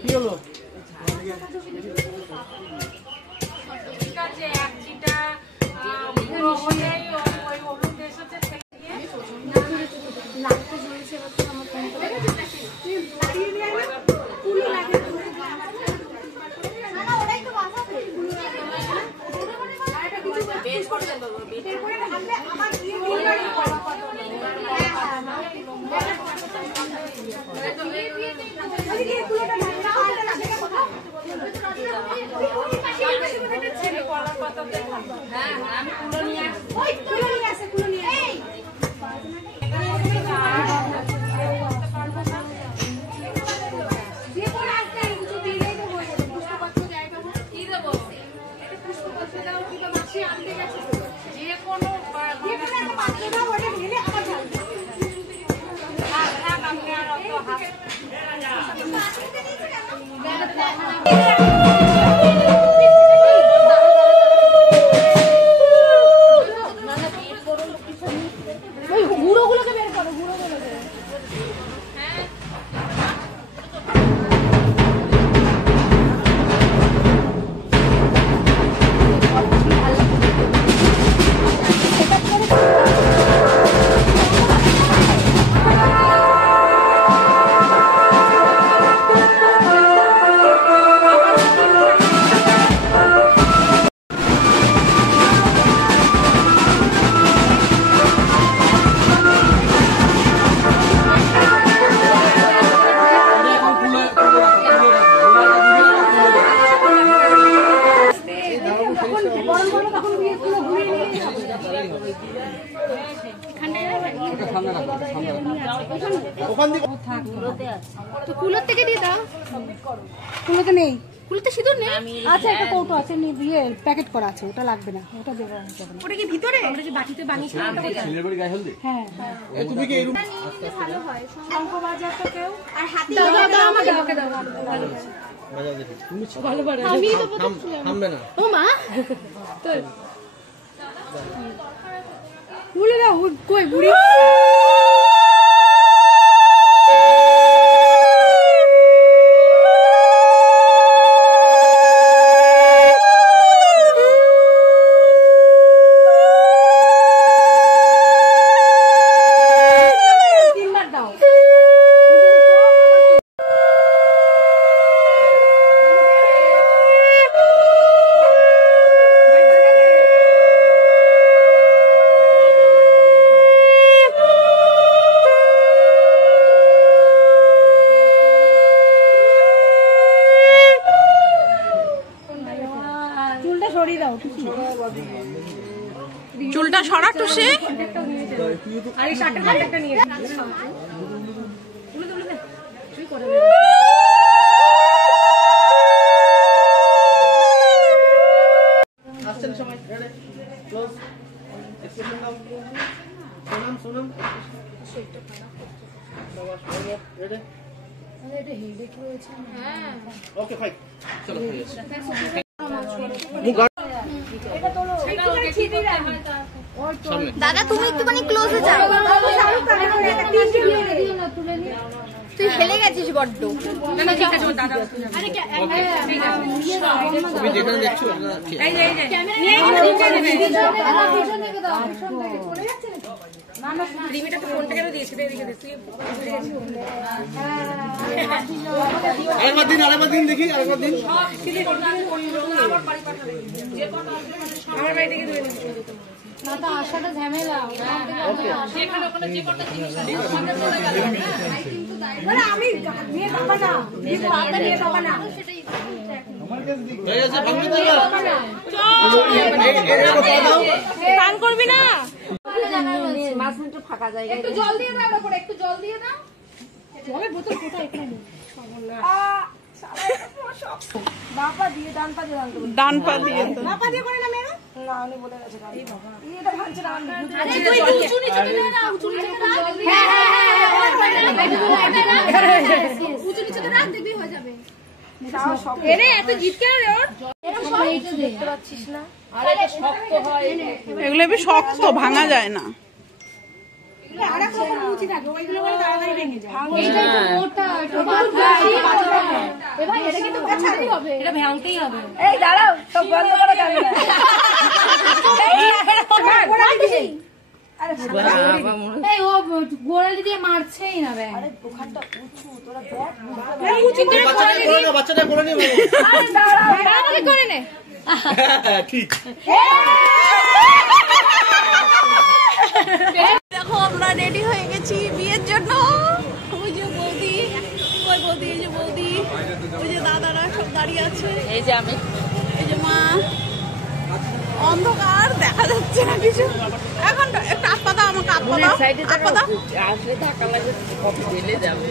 কি হলো কুলোর থেকে দিয়ে দাও। কুলোতে নেই, কুলোতে সিঁদুর নেই। আচ্ছা একটা কৌটো আছে, দিয়ে প্যাকেট করা আছে, ওটা লাগবে না, ওটা দেবো। ওটা কি ভিতরে? আমরা যে বাটিতে বানিয়েছিলাম ছেলের বাড়ি গায়ে হলদে। হ্যাঁ তুমি কি এরকম ভালো হয় শঙ্খ বাজাতো কেউ আর হাতি দাও দাও আমাকে দাও ভালো বাজাও দেখি তুমি ভালো বাজাও। আমি তো বলছিলাম থামবে না ও মা তো বলে দাও কই বুড়ি চুলটা সরা টুসে আরে শাকের প্যাকেটটা নিয়ে আসছেন সময় রেডি ক্লোজ এক্সপ্রেশন দাও সোনাম সেটটা খারাপ বাবা রেডি আরে এটা হেডেক রয়েছে হ্যাঁ ওকে ফাইন চলো দাদা তুমি একটুখানি ক্লোজে যাও। তুই হেলে গেছিস বড্ড। আরেকবার দিন দেখি আরেকবার দিন আসাটা ঝামেলা আমি করবি না ফাঁকা জায়গা একটু জল দিয়ে দাও একটু জল দিয়ে দাও জলের বোতল কোথায় এখানে বাপা দিয়ে ডান পা দিয়ে ডান পা দিয়ে বাপা দিয়ে করে না মেরো না উনি বলে গেছে গাড়ি বাবা এটা ভাঙছে না আরে তুই উঁচু নিচে নে না উঁচু নিচে না হ্যাঁ উঁচু নিচে রাখ দেখবি হয়ে যাবে এরে এত জিত কেন রে ওর এরকম সব দেখতে পাচ্ছিস না আরে এটা শক্ত হয় এগুলো বেশ শক্ত ভাঙা যায় না আরেক রকম উঁচু থাকে ওইগুলো বলে তাড়াতাড়ি ভেঙে যায় এইটা তো মোটা এটা পাতলা এ ভাই এটা ভাঙতেই হবে। এই দাঁড়াও, সব বন্ধ করা যাবে না। এই ও গোড়ালি দিয়ে মারছেই না ব্যাং। আরে ওখানটা উঁচু, তোরা দেখ। বাচ্চাটা করে নে। আরে দাঁড়াও, করে নে। ঠিক। দেখো আমরা রেডি হয়ে গেছি বিয়ের জন্য। ওই যে বৌদি, ওই বৌদি, এই যে বৌদি, ওই যে দাদারা সব দাঁড়িয়ে আছে। এই যে আমি, এই যে মা। অন্ধকার, দেখা যাচ্ছে না কিছু। এখন একটু আপা দাও, আমাকে আপা দাও, আপা দাও। আসলে ধাক্কা লাগে, কত বেলে যাবে।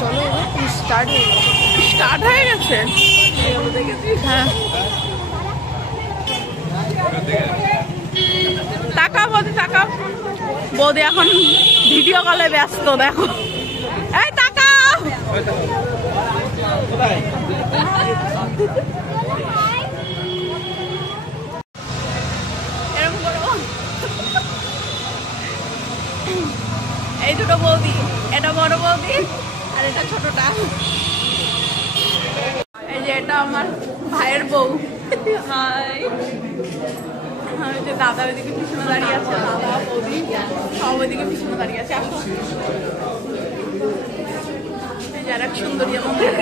চলো স্টার্ট হয়ে গেছে। হ্যাঁ, টাকা বৌদি, টাকা বৌদি এখন ভিডিও কলে ব্যস্ত। দেখো, এই টাকা এরকম করো। এই দুটো বৌদি, এটা বড় বৌদি আর এটা ছোটটা। এই যে এটা আমার ভাইয়ের বউ। হাই। ওই যে দাদা ওইদিকে পিছনে দাঁড়িয়ে আছে, দাদা বৌদি সব ওইদিকে পিছনে দাঁড়িয়ে আছে। আসো, এই যে আর এক সুন্দরী আমাদের।